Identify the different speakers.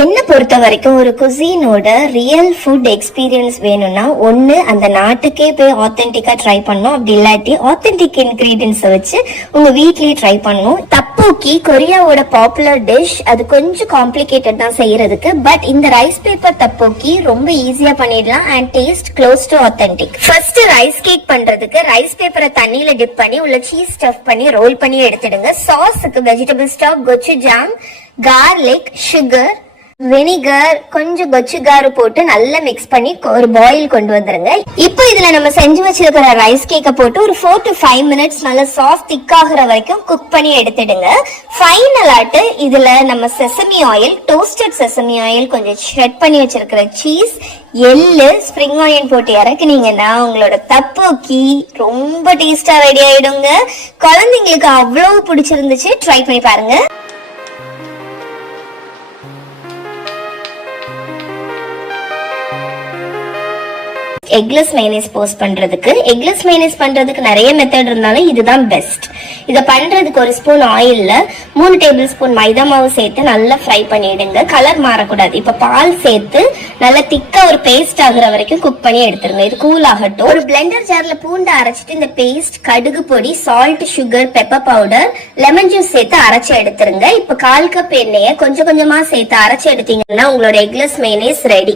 Speaker 1: என்ன பொறுத்த வரைக்கும் ஒரு குசீனோட ரியல் ஃபுட் எக்ஸ்பீரியன்ஸ் வேணும்னா ஒன்று அந்த நாட்டுக்கே போய் ஆத்தென்டிக்காக ட்ரை பண்ணணும். அப்படி இல்லாட்டி ஆத்தென்டிக் இன்க்ரீடியன்ஸை வச்சு உங்கள் வீட்லேயே ட்ரை பண்ணணும். தப்போக்கி கொரியாவோட பாப்புலர் டிஷ் அது கொஞ்சம் காம்ப்ளிகேட்டட் தான் செய்யறதுக்கு. பட் இந்த ரைஸ் பேப்பர் தப்போக்கி ரொம்ப ஈஸியாக பண்ணிடலாம் and taste close to authentic first rice cake பண்ணுறதுக்கு ரைஸ் பேப்பரை தண்ணியில் டிப் பண்ணி உள்ள சீஸ் ஸ்டஃப் பண்ணி ரோல் பண்ணி எடுத்துடுங்க. சாஸுக்கு vegetable stock gochujang garlic sugar vinegar கொஞ்சம் கொச்சுகாரு போட்டு நல்லா மிக்ஸ் பண்ணி ஒரு பாயில் கொண்டு வந்துருங்க. இப்போ இதுல நம்ம செஞ்சு வச்சிருக்கிற ரைஸ் கேக்கை போட்டு ஒரு ஃபோர் டு ஃபைவ் மினிட்ஸ் நல்லா சாஃப்ட் திக் ஆகுற வரைக்கும் குக் பண்ணி எடுத்துடுங்க. ஃபைனலாட்டு இதுல நம்ம sesame oil toasted sesame oil கொஞ்சம் ஷெட் பண்ணி வச்சிருக்கிற சீஸ் எள்ளு ஸ்ப்ரிங் ஆயில் போட்டு இறக்குனீங்கன்னா உங்களோட தப்போக்கி ரொம்ப டேஸ்டா ரெடி ஆயிடுங்க. குழந்தைங்களுக்கு அவ்வளவு பிடிச்சிருந்துச்சு. ட்ரை பண்ணி பாருங்க. எக்லெஸ் மைனஸ் போஸ்ட் பண்றதுக்கு. எக்லெஸ் மைனஸ் பண்றதுக்கு நிறைய மெத்தட் இருந்தாலும் இதுதான் பெஸ்ட் இதை பண்றதுக்கு ஒரு ஸ்பூன் ஆயில்ல மூணு டேபிள் ஸ்பூன் மைதா மாவு சேர்த்து நல்லா ஃப்ரை பண்ணிடுங்க. கலர் மாறக்கூடாது. இப்ப பால் சேர்த்து நல்லா திக்கா ஒரு பேஸ்ட் ஆகுற வரைக்கும் குக் பண்ணி எடுத்துருங்க. இது கூல் ஆகட்டும். ஒரு பிளெண்டர் ஜார்ல பூண்டு அரைச்சிட்டு இந்த பேஸ்ட் கடுகு பொடி salt sugar pepper powder lemon juice சேர்த்து அரைச்சு எடுத்துருங்க. இப்ப கால் கப் எண்ணெயை கொஞ்சம் கொஞ்சமா சேர்த்து அரைச்சு எடுத்தீங்கன்னா உங்களோட எக்லெஸ் மைனஸ் ரெடி